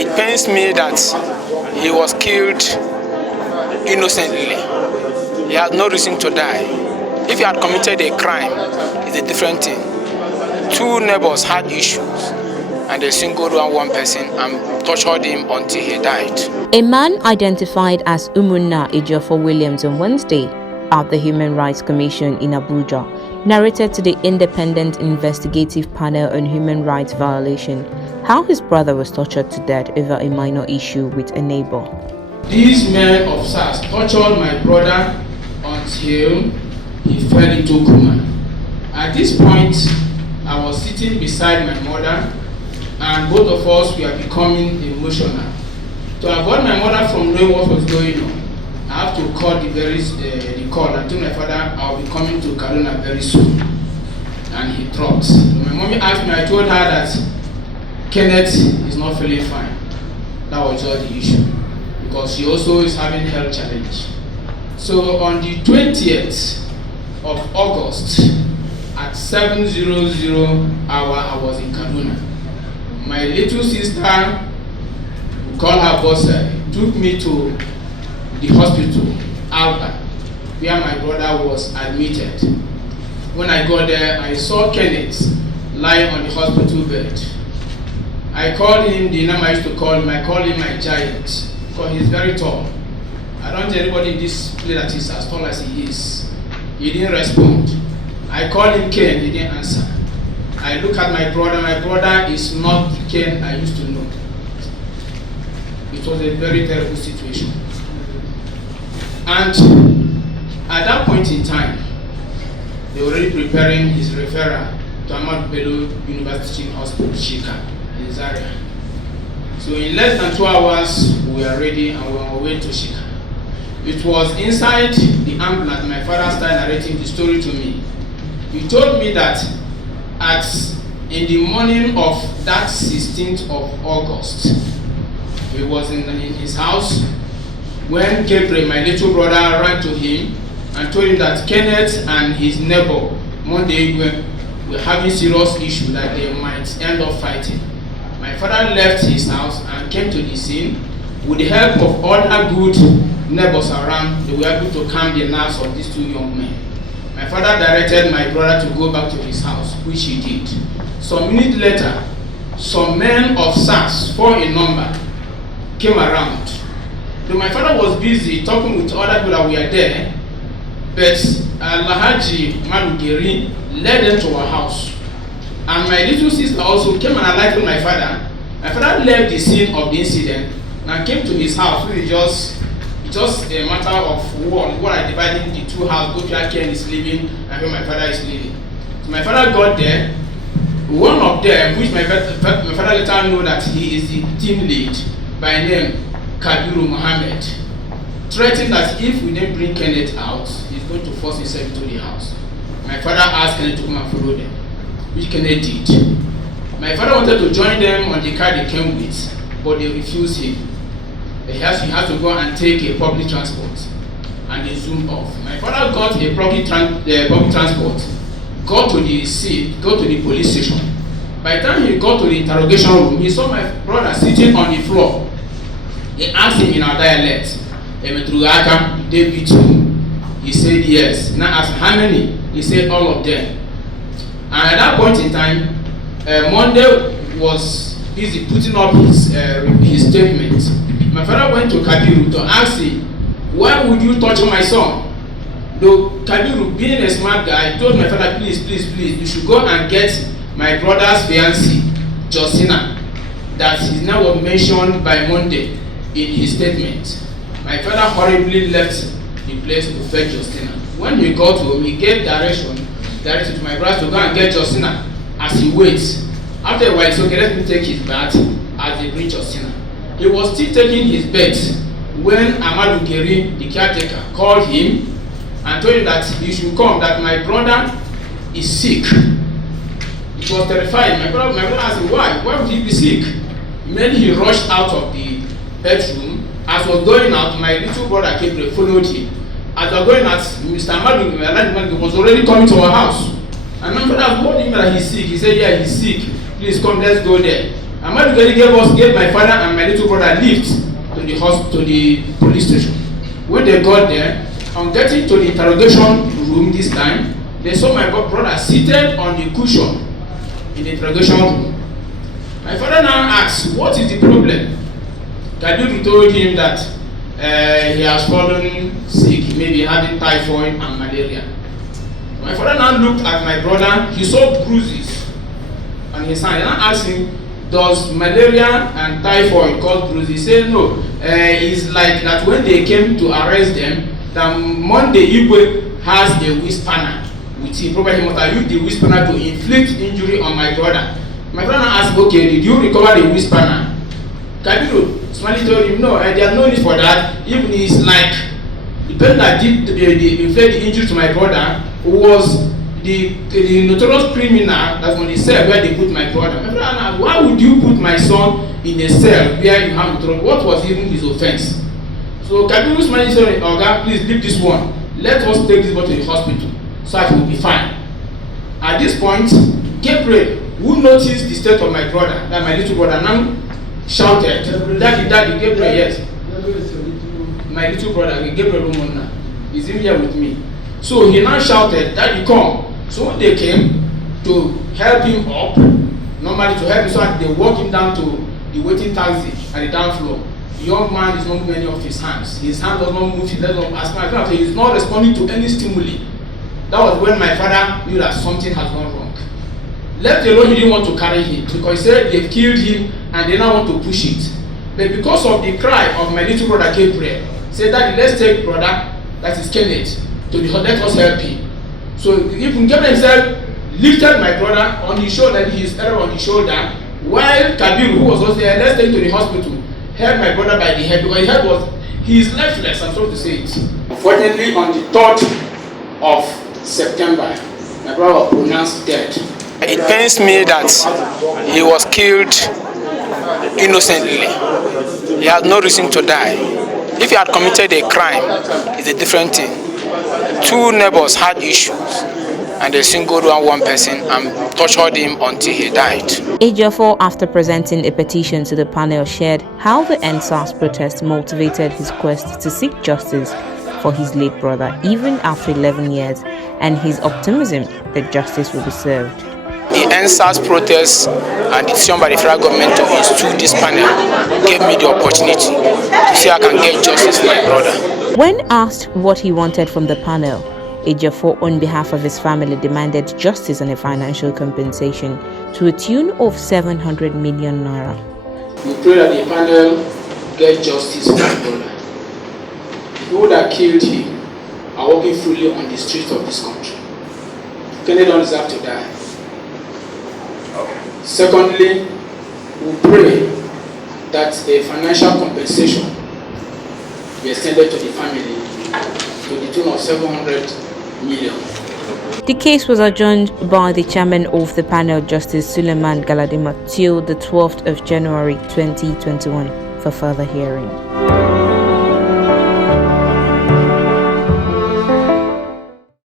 It pains me that he was killed innocently. He had no reason to die. If he had committed a crime, it's a different thing. Two neighbors had issues, and they singled one person and tortured him until he died. A man identified as Umunna Ejiofor Williams on Wednesday at the Human Rights Commission in Abuja narrated to the Independent Investigative Panel on Human Rights Violation how his brother was tortured to death over a minor issue with a neighbor. These men of Sars tortured my brother until he fell into coma. At this point, I was sitting beside my mother, and both of us were becoming emotional. To avoid my mother from knowing what was going on, I have to call the call and tell my father I'll be coming to Kaduna very soon. And he dropped. My mommy asked me, I told her that Kenneth is not feeling fine. That was just the issue, because she also is having health challenge. So on the 20th of August at 7:00 hour, I was in Kaduna. My little sister, we call her Bossa, took me to the hospital, Alba, where my brother was admitted. When I got there, I saw Kenneth lying on the hospital bed. I called him, the name I used to call him, I call him my giant, because he's very tall. I don't tell anybody in this place that he's as tall as he is. He didn't respond. I called him Ken, he didn't answer. I look at my brother is not the Ken I used to know. It was a very terrible situation. And at that point in time, they were already preparing his referral to Ahmadu Bello University Hospital, Shika, in Zaria. So in less than 2 hours, we were ready and we were on our way to Shika. It was inside the ambulance my father started narrating the story to me. He told me that in the morning of that 16th of August, he was in his house when Gabriel, my little brother, ran to him and told him that Kenneth and his neighbor, Monday, were having serious issue that they might end up fighting. My father left his house and came to the scene. With the help of other good neighbors around, they were able to calm the nerves of these two young men. My father directed my brother to go back to his house, which he did. Some minutes later, some men of Sars, 4 in number, came around. Though my father was busy talking with other people that were there, but Alhaji Malugeri led them to our house. And my little sister also came and alighted my father. My father left the scene of the incident and came to his house, which is just a matter of what I divided the two houses, both where Ken is living and where my father is living. So my father got there. One of them, which my father later knew that he is the team lead by name Kabiru Mohammed, threatened that if we didn't bring Kenneth out, he's going to force himself into the house. My father asked Kenneth to come and follow them, which Kenneth did. My father wanted to join them on the car they came with, but they refused him. He has to go and take a public transport, and they zoomed off. My father got a public transport, got to the scene, got to the police station. By the time he got to the interrogation room, he saw my brother sitting on the floor. He asked him in our dialect, "Emetruaka, they beat you?" He said yes. Now asked how many? He said all of them. And at that point in time, Monday was busy putting up his statement. My father went to Kabiru to ask him, "Why would you torture my son?" Though Kabiru, being a smart guy, told my father, please, you should go and get my brother's fiancée, Justina, that his name was mentioned by Monday in his statement. My father horribly left the place to fetch Justina. When he got home, he gave direction to my brother to go and get Justina as he waits. After a while, he said, okay, let me take his bath as they bring Justina. He was still taking his bath when Ahmadu Geri, the caretaker, called him and told him that he should come, that my brother is sick. He was terrified. My brother asked him, why? Why would he be sick? Immediately he rushed out of the bedroom. As he was going out, my little brother Gabriel followed him. As we were going out, Mr. Ahmadu was already coming to our house. And my brother told him that he's sick. He said, yeah, he's sick. Please come, let's go there. Amadugeli gave my father and my little brother lift to the police station. When they got there, on getting to the interrogation room this time, they saw my brother seated on the cushion in the interrogation room. My father now asked, "What is the problem?" Kabiru told him that he has fallen sick, maybe having typhoid and malaria. My father now looked at my brother. He saw bruises on his hand. He now asked him, "Does malaria and typhoid cause bruises?" He said, "No. It's like that when they came to arrest them, that Monday Igwe has a whisk spanner with him. Probably he must have used the whisk spanner to inflict injury on my brother." My brother asked, "Okay, did you recover the whisk spanner?" Kabiru Smiley told him, "No, there are no need for that. Even it's like the person that did inflict the injury to my brother was the notorious criminal that's on the cell where they put my brother." My brother asked, "Why would you put my son in a cell where you have notorious? What was even his offense?" So Kabiru Smiley said, "Oga, please leave this one. Let us take this boy to the hospital so that he will be fine." At this point, Gabriel, who noticed the state of my brother, that my little brother, now shouted, "Daddy, Daddy, Gabriel, yes." My little brother, Gabriel Umunna, is in here with me. So he now shouted, "Daddy, come." So when they came to help him up, normally to help him, so that they walk him down to the waiting taxi at the down floor. The young man is not moving any of his hands. His hand does not move. He does not ask my father. He is not responding to any stimuli. That was when my father knew that something has gone wrong. Left alone, he didn't want to carry him because he said they've killed him and they now want to push it. But because of the cry of my little brother Gabriel, said, "Daddy, let's take brother, that is Kenneth, to the let us help him." So even Gabriel himself lifted my brother on his shoulder, his arm on his shoulder, while Kabir, who was also there, let's take him to the hospital, held my brother by the head because his head was, he is lifeless, I'm sorry to say it. Unfortunately, on the 3rd of September, my brother was pronounced dead. It pains me that he was killed innocently. He had no reason to die. If he had committed a crime, it's a different thing. Two neighbors had issues, and they singled one person and tortured him until he died. Ejiofor, after presenting a petition to the panel, shared how the N700m protest motivated his quest to seek justice for his late brother, even after 11 years, and his optimism that justice will be served. The N700m protest and the decision by the federal government to institute this panel gave me the opportunity to see I can get justice for my brother. When asked what he wanted from the panel, Ejiofor, on behalf of his family, demanded justice and a financial compensation to a tune of 700 million naira. We pray that the panel get justice for my brother. People that killed him are walking freely on the streets of this country. Kennedy don't deserve to die. Secondly, we pray that a financial compensation be extended to the family to the tune of 700 million. The case was adjourned by the chairman of the panel, Justice Suleiman Galadima, till the 12th of January 2021 for further hearing.